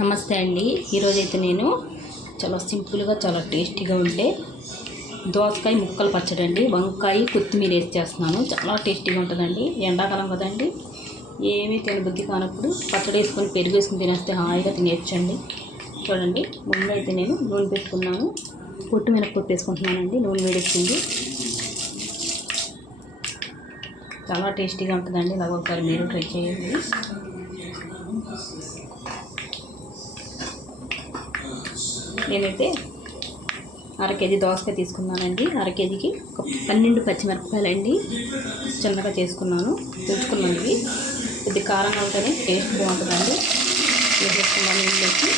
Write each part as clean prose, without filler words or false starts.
నమస్తే అండి. ఈరోజైతే నేను చాలా సింపుల్గా చాలా టేస్టీగా ఉండే దోసకాయ ముక్కలు పచ్చడి అండి, వంకాయ కొత్తిమీర వేసి చేస్తున్నాను. చాలా టేస్టీగా ఉంటుందండి. ఎండాకాలం కదండి, ఏమీ తినబుద్ధి కానప్పుడు పచ్చడి వేసుకొని పెరుగు వేసుకొని తినేస్తే హాయిగా తినేయచ్చండి. చూడండి, ముందు అయితే నేను నూనె పెట్టుకున్నాను. పొట్టు మినపప్పు వేసుకుంటున్నానండి. నూనె వేడెక్కింది. చాలా టేస్టీగా ఉంటుందండి. ఇలాగ ఒకసారి మీరు ట్రై చేయండి. నేనైతే అర కేజీ దోసకాయ తీసుకున్నానండి. అర కేజీకి ఒక 12 పచ్చిమిరపకాయలు అండి చిన్నగా చేసుకున్నాను, తెచ్చుకున్నాను. ఇవి కొద్ది కారంగా ఉంటేనే టేస్ట్ బాగుంటుందండి. వేసేసుకున్నాను ఇంట్లోకి.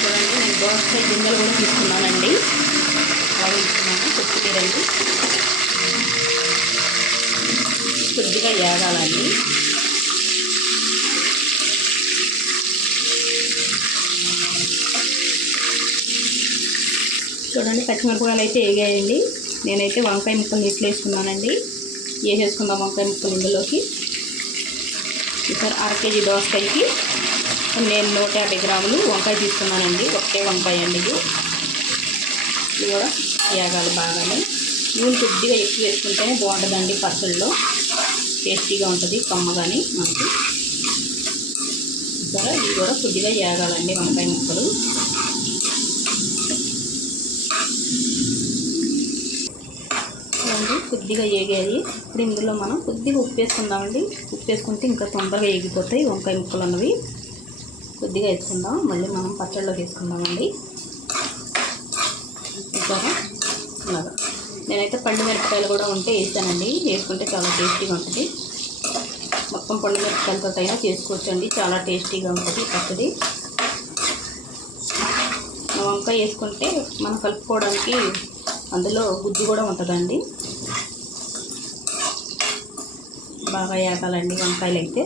చూడండి, నేను దోసకాయ గింజలు కూడా తీసుకున్నానండి. అలా తీసుకున్నాను. కొత్తిమీరండి కొద్దిగా ఏగాలండి. చూడండి, పచ్చిమిరపకాయలు అయితే వేగాయండి. నేనైతే వంకాయ ముక్కలు నీటిలో వేసుకున్నానండి. వేసేసుకుందాం వంకాయ ముక్కలు ఇందులోకి. ఈసారి అర కేజీ దోసకాయకి నేను 150 గ్రాములు వంకాయ తీసుకున్నానండి. ఒకే వంకాయ అండి. ఇది కూడా వేగాలి బాగానే. నూనె కొద్దిగా ఎక్కువ వేసుకుంటేనే బాగుంటుందండి. పచ్చళ్ళలో టేస్టీగా ఉంటుంది, కమ్మగాని మనకి. సరే, ఇది కూడా కొద్దిగా వేగాలండి వంకాయ ముక్కలు. కొద్దిగా వేగాయి. ఇప్పుడు ఇందులో మనం కొద్దిగా ఉప్పు వేసుకుందామండి. ఉప్పు వేసుకుంటే ఇంకా తొందరగా వేగిపోతాయి వంకాయ ముక్కలు అన్నవి. కొద్దిగా వేసుకుందాం, మళ్ళీ మనం పచ్చళ్ళలోకి వేసుకుందామండి. ఇంకా అలాగా నేనైతే పండు మిరపకాయలు కూడా ఉంటే వేస్తానండి. వేసుకుంటే చాలా టేస్టీగా ఉంటుంది. మొత్తం పండు మిరపకాయలతో అయినా చేసుకోవచ్చండి. చాలా టేస్టీగా ఉంటుంది పచ్చడి. వంకాయ వేసుకుంటే మనం కలుపుకోవడానికి అందులో గుజ్జు కూడా ఉంటుందండి. బాగా వేగాలండి వంకాయలు అయితే.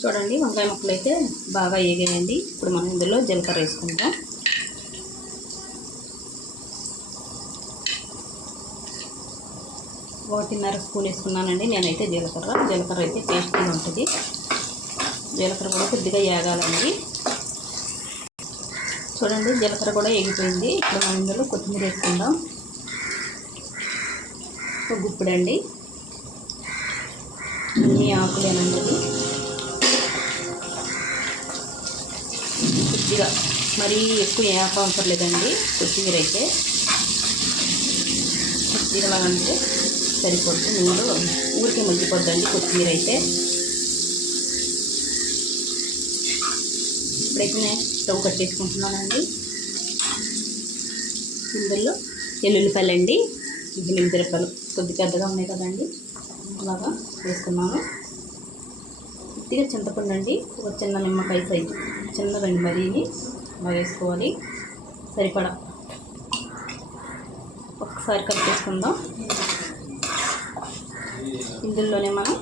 చూడండి, వంకాయ ముక్కలు అయితే బాగా వేగాయండి. ఇప్పుడు మనం ఇందులో జీలకర్ర వేసుకుందాం. ఒకటిన్నర స్పూన్ వేసుకున్నానండి నేనైతే జీలకర్ర అయితే టేస్టీగా ఉంటుంది. జీలకర్ర కూడా కొద్దిగా వేగాలండి. చూడండి, జీలకర్ర కూడా వేగిపోయింది. ఇప్పుడు మనం ఇందులో కొత్తిమీర వేసుకుందాం. ఒక గుప్పిడండి, అన్ని ఆకులేనండి. కొద్దిగా మరీ ఎక్కువ వేప అవసరం లేదండి. కొత్తిమీర అయితే కొద్దిగా అంటే సరిపోద్ది. నూనెలో ఊరికే మగ్గిపోద్దండి కొత్తిమీర అయితే. ఇప్పుడైతే నేను స్టవ్ కట్టేసుకుంటున్నానండి. ఇందులో ఎల్లుల్లిపాయలు అండి, మిరపకాయలు కొద్ది పెద్దగా ఉన్నాయి కదండి, అలాగా వేసుకున్నాను. కొద్దిగా చింతపండు అండి, ఒక చిన్న నిమ్మకాయ సైజు చిన్నదండి, మరీని అలా వేసుకోవాలి. సరిపడా ఒకసారి కలిపేసుకుందాం. ఇందులోనే మనం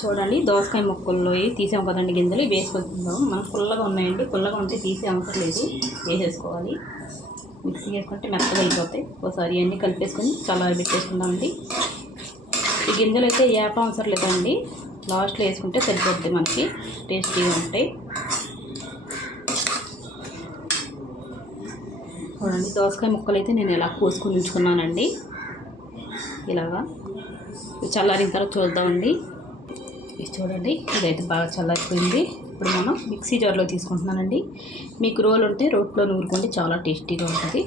చూడండి దోసకాయ ముక్కల్లో తీసాం కదండి గింజలు, వేసుకుందాం. మనం పుల్లగా ఉన్నాయండి. పుల్లగా ఉంటే తీసే అవసరం లేదు, వేసేసుకోవాలి. మిక్సీ వేసుకుంటే మెత్తగా అయిపోతాయి. ఒకసారి అన్నీ కలిపేసుకొని చాలా పెట్టేసుకుందామండి. ఈ గింజలు అయితే వేప అవసరం లేదండి, లాస్ట్లో వేసుకుంటే సరిపోద్ది, మనకి టేస్టీగా ఉంటాయి. చూడండి, దోసకాయ ముక్కలు అయితే నేను ఇలా కోసుకొని ఉంచుకున్నానండి. ఇలాగా చల్లారిన తర్వాత చూద్దామండి. ఇది చూడండి, ఇదైతే బాగా చల్లారిపోయింది. ఇప్పుడు మనం మిక్సీ జార్లో తీసుకుంటున్నానండి. మీకు రోలు ఉంటే రోట్లో నూరుకోండి, చాలా టేస్టీగా ఉంటుంది.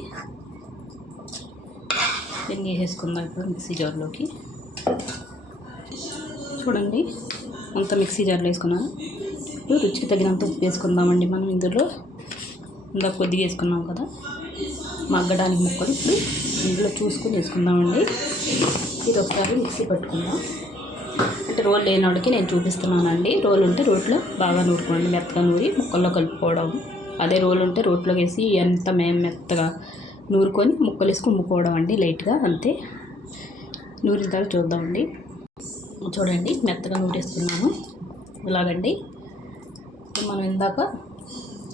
దీన్ని వేసేసుకుందాం ఇప్పుడు మిక్సీ జార్లోకి. చూడండి, అంత మిక్సీ జార్లో వేసుకున్నాను. ఇప్పుడు రుచికి తగినంత ఉప్పు వేసుకుందామండి. మనం ఇందులో ఇందాక కొద్దిగా వేసుకున్నాం కదా మగ్గడానికి ముక్కలు, ఇప్పుడు ఇందులో చూసుకొని వేసుకుందామండి. ఇది ఒకసారి మిక్సీ పట్టుకుందాం. అంటే రోల్ లేనివాడికి నేను చూపిస్తున్నానండి. రోల్ ఉంటే రోట్లో బాగా నూరుకోండి, మెత్తగా నూరి ముక్కల్లో కలుపుకోవడం. అదే రోల్ ఉంటే రోట్లో వేసి ఎంత మెత్తగా నూరుకొని ముక్కలు వేసి కుమ్ముకోవడం అండి, లైట్గా అంతే. నూరిన తర్వాత చూద్దామండి. చూడండి, మెత్తగా నూరేసుకున్నాను ఇలాగండి. మనం ఇందాక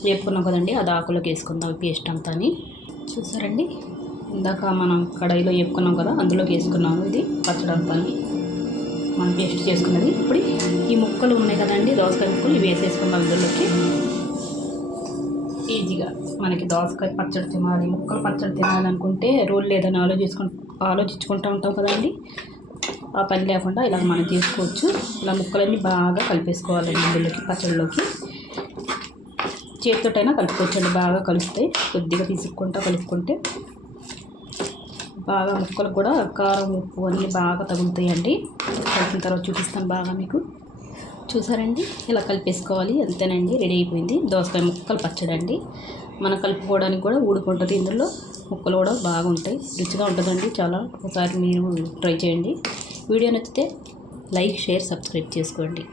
వేపుకున్నాం కదండి, అది ఆకులోకి వేసుకుందాం పేస్ట్ అంతా. చూసారండి, ఇందాక మనం కడాయిలో వేపుకున్నాం కదా, అందులోకి వేసుకున్నాము ఇది పచ్చడి అంతా. మనం పేస్ట్ చేసుకున్నది. ఇప్పుడు ఈ ముక్కలు ఉన్నాయి కదండి, దోసకాయ ముక్కలు, ఇవి వేసేసుకుందాం ఇందులోకి. ఈజీగా మనకి దోసకాయ పచ్చడి తినాలి, ముక్కలు పచ్చడి తినాలి అనుకుంటే రోల్ లేదని ఆలోచించుకుంటూ ఉంటాం కదండి. ఆ పని లేకుండా ఇలా మనం చేసుకోవచ్చు. ఇలా ముక్కలన్నీ బాగా కలిపేసుకోవాలండి ఇందులోకి, పచ్చడిలోకి. చేతితోటైనా కలుపుకోవచ్చండి, బాగా కలుస్తాయి. కొద్దిగా తీసుకుంటా కలుపుకుంటే బాగా ముక్కలకు కూడా కారం, ఉప్పు అన్నీ బాగా తగులుతాయండి. కలిపిన తర్వాత చూపిస్తాను బాగా మీకు. చూసారండి, ఇలా కలిపేసుకోవాలి. అంతేనండి, రెడీ అయిపోయింది దోసకాయ ముక్కలు పచ్చడి అండి. మనం కలుపుకోవడానికి కూడా ఊడుకుంటుంది. ఇందులో ముక్కలు కూడా బాగుంటాయి, రుచిగా ఉంటుందండి చాలా. ఒకసారి మీరు ట్రై చేయండి. వీడియో నచ్చితే లైక్, షేర్, సబ్స్క్రైబ్ చేసుకోండి.